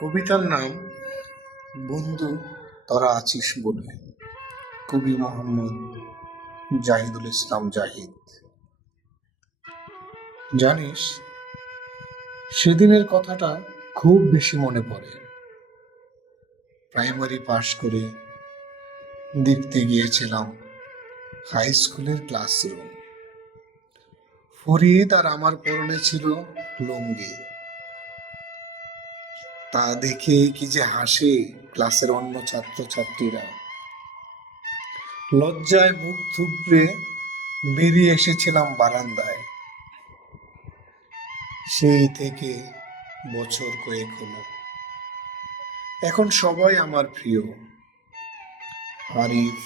কবিতার নাম বন্ধু তোরা আছিস বলে। কবি মোহাম্মদ জাহিদুল ইসলাম জাহিদ। জানিস, সেদিনের কথাটা খুব বেশি মনে পড়ে। প্রাইমারি পাশ করে দেখতে গিয়েছিলাম হাই স্কুলের ক্লাসরুম। ফরিদ আর আমার পরনে ছিল লুঙ্গি। তা দেখে কি যে হাসে ক্লাসের অন্য ছাত্রছাত্রীরা। লজ্জায় মুখ থুবড়ে বেরিয়ে এসেছিলাম বারান্দায়। সেই থেকে বছর কয়েক হলো। এখন সবাই আমার প্রিয়। আরিফ,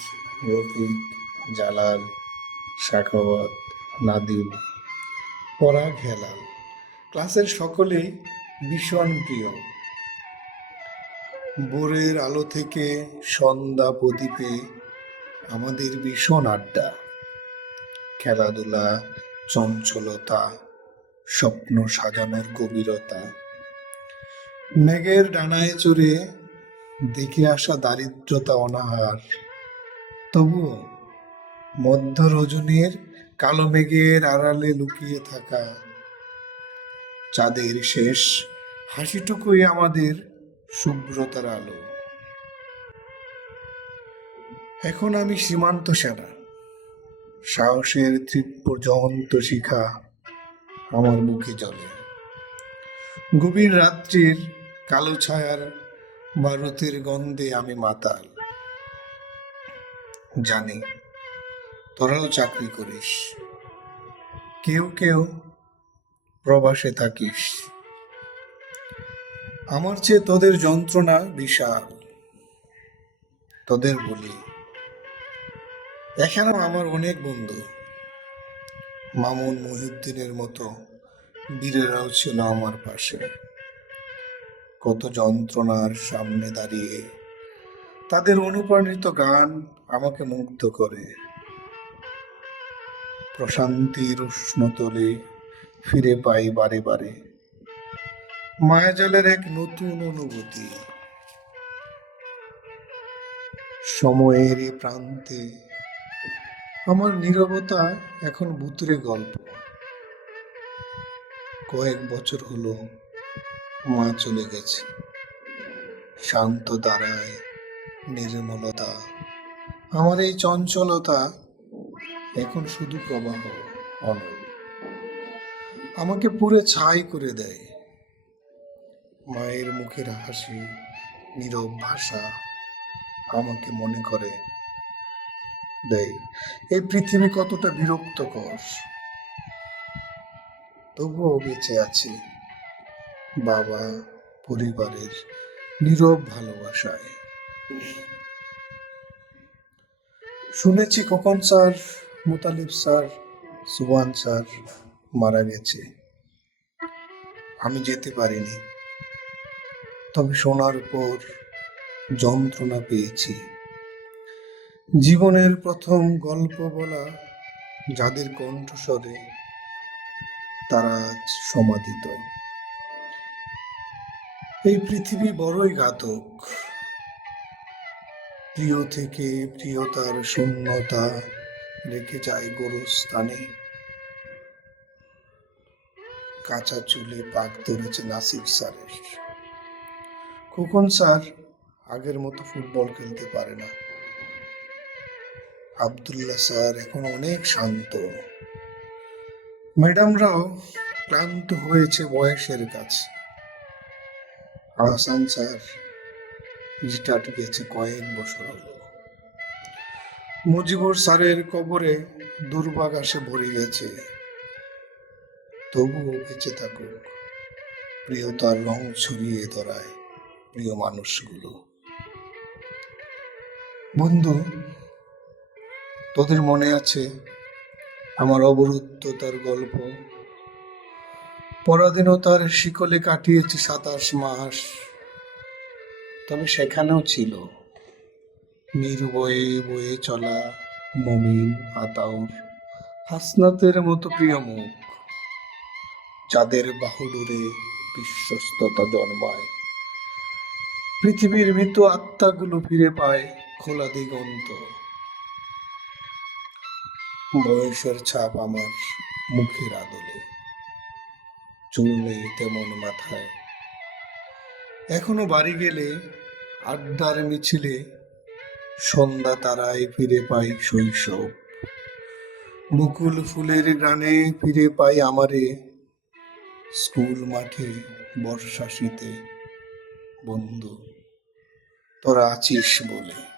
রফিক, জালাল, সাখাওয়াত, নাদিম, পরাগ, হেলাল, ক্লাসের সকলেই ভীষণ প্রিয়। ভোরের আলো থেকে সন্ধ্যা প্রদীপে আমাদের ভীষণ আড্ডা, খেলাধুলা, চঞ্চলতা, স্বপ্ন সাজানোর গভীরতা। মেঘের ডানায় চড়ে দেখে আসা দারিদ্রতা অনাহার, তবুও মধ্য রজনীর কালো মেঘের আড়ালে লুকিয়ে থাকা চাঁদের শেষ হাসিটুকুই আমাদের শুভ্রতার আলো। এখন আমি সীমান্ত সেনা, সাহসের তীব্র জ্বলন্ত শিখা আমার বুকে জ্বলে। গভীর রাত্রির কালো ছায়ার বারুদের গন্ধে আমি মাতাল। জানি তোরাও চাকরি করিস, কেউ কেউ প্রবাসে থাকিস। আমার চেয়ে তোদের যন্ত্রণা বিশাল। তোদের বলি, এখানেও আমার অনেক বন্ধু। মামুন, মহিউদ্দিনের মতো বীরেরাও ছিল আমার পাশে। কত যন্ত্রণার সামনে দাঁড়িয়ে তাদের অনুপ্রাণিত গান আমাকে মুগ্ধ করে। প্রশান্তির উষ্ণতলে ফিরে পাই বারে বারে মায়াজালের এক নতুন অনুভূতি। সময়ের এই প্রান্তে আমার নীরবতা এখন ভুতুড়ে গল্প। কয়েক বছর হলো মা চলে গেছে। শান্ত দাঁড়ায় নির্মলতা, আমার এই চঞ্চলতা এখন শুধু প্রবাহ, অনল। আমাকে পুরে ছাই করে দেয়। মায়ের মুখের হাসি, নীরব ভাষা আমাকে মনে করে দেয় এই পৃথিবী কতটা বিরক্তকর। তবুও বেঁচে আছি বাবা, পরিবারের নীরব ভালোবাসায়। শুনেছি খোকন স্যার, মুতালিব স্যার, সুবান স্যার মারা গেছে। আমি যেতে পারিনি, তবে শোনার পর যন্ত্রণা পেয়েছি। জীবনের প্রথম গল্প বলা যাদের কণ্ঠস্বরে, তারা আজ সমাধিত। এই পৃথিবী বড়ই ঘাতক। প্রিয় থেকে প্রিয়তার শূন্যতা রেখে যায় গোরস্থানে। কাঁচা চুলে পাক ধরেছে নাসির স্যারের। খোকন স্যার আগের মতো ফুটবল খেলতে পারে না। আব্দুল্লাহ স্যার এখন অনেক শান্ত। ম্যাডামরাও ক্লান্ত হয়েছে বয়সের কাছে। আহসান স্যার রিটায়ার্ড গেছে কয়েক বছর হলো। মুজিবুর স্যারের কবরে দুর্ভাগ আসে ভরে গেছে। তবুও বেঁচে থাকুক প্রিয়তার রং ছড়িয়ে ধরায় প্রিয় মানুষগুলো। বন্ধু, তোদের মনে আছে আমার অবরুদ্ধতার গল্প? পরাধীনতার শিকলে কাটিয়েছি 27 মাস। তবে সেখানেও ছিল নির্ভয়ে বয়ে চলা মমিন, আতাউর, হাসনাতের মতো প্রিয় মুখ, যাদের বাহুডোরে বিশ্বস্ততা জন্মায়। পৃথিবীর মৃত আত্মাগুলো ফিরে পায় খোলা দিগন্ত। বয়সের ছাপ আমার মুখের আদলে, চুল নেই তেমন মাথায়। এখনো বাড়ি গেলে আড্ডার মিছিলে সন্ধ্যা তারায় ফিরে পাই শৈশব। বকুল ফুলের গানে ফিরে পাই আমারে, স্কুল মাঠে বর্ষা শীতে। বন্ধু, তোরা আছিস বলে।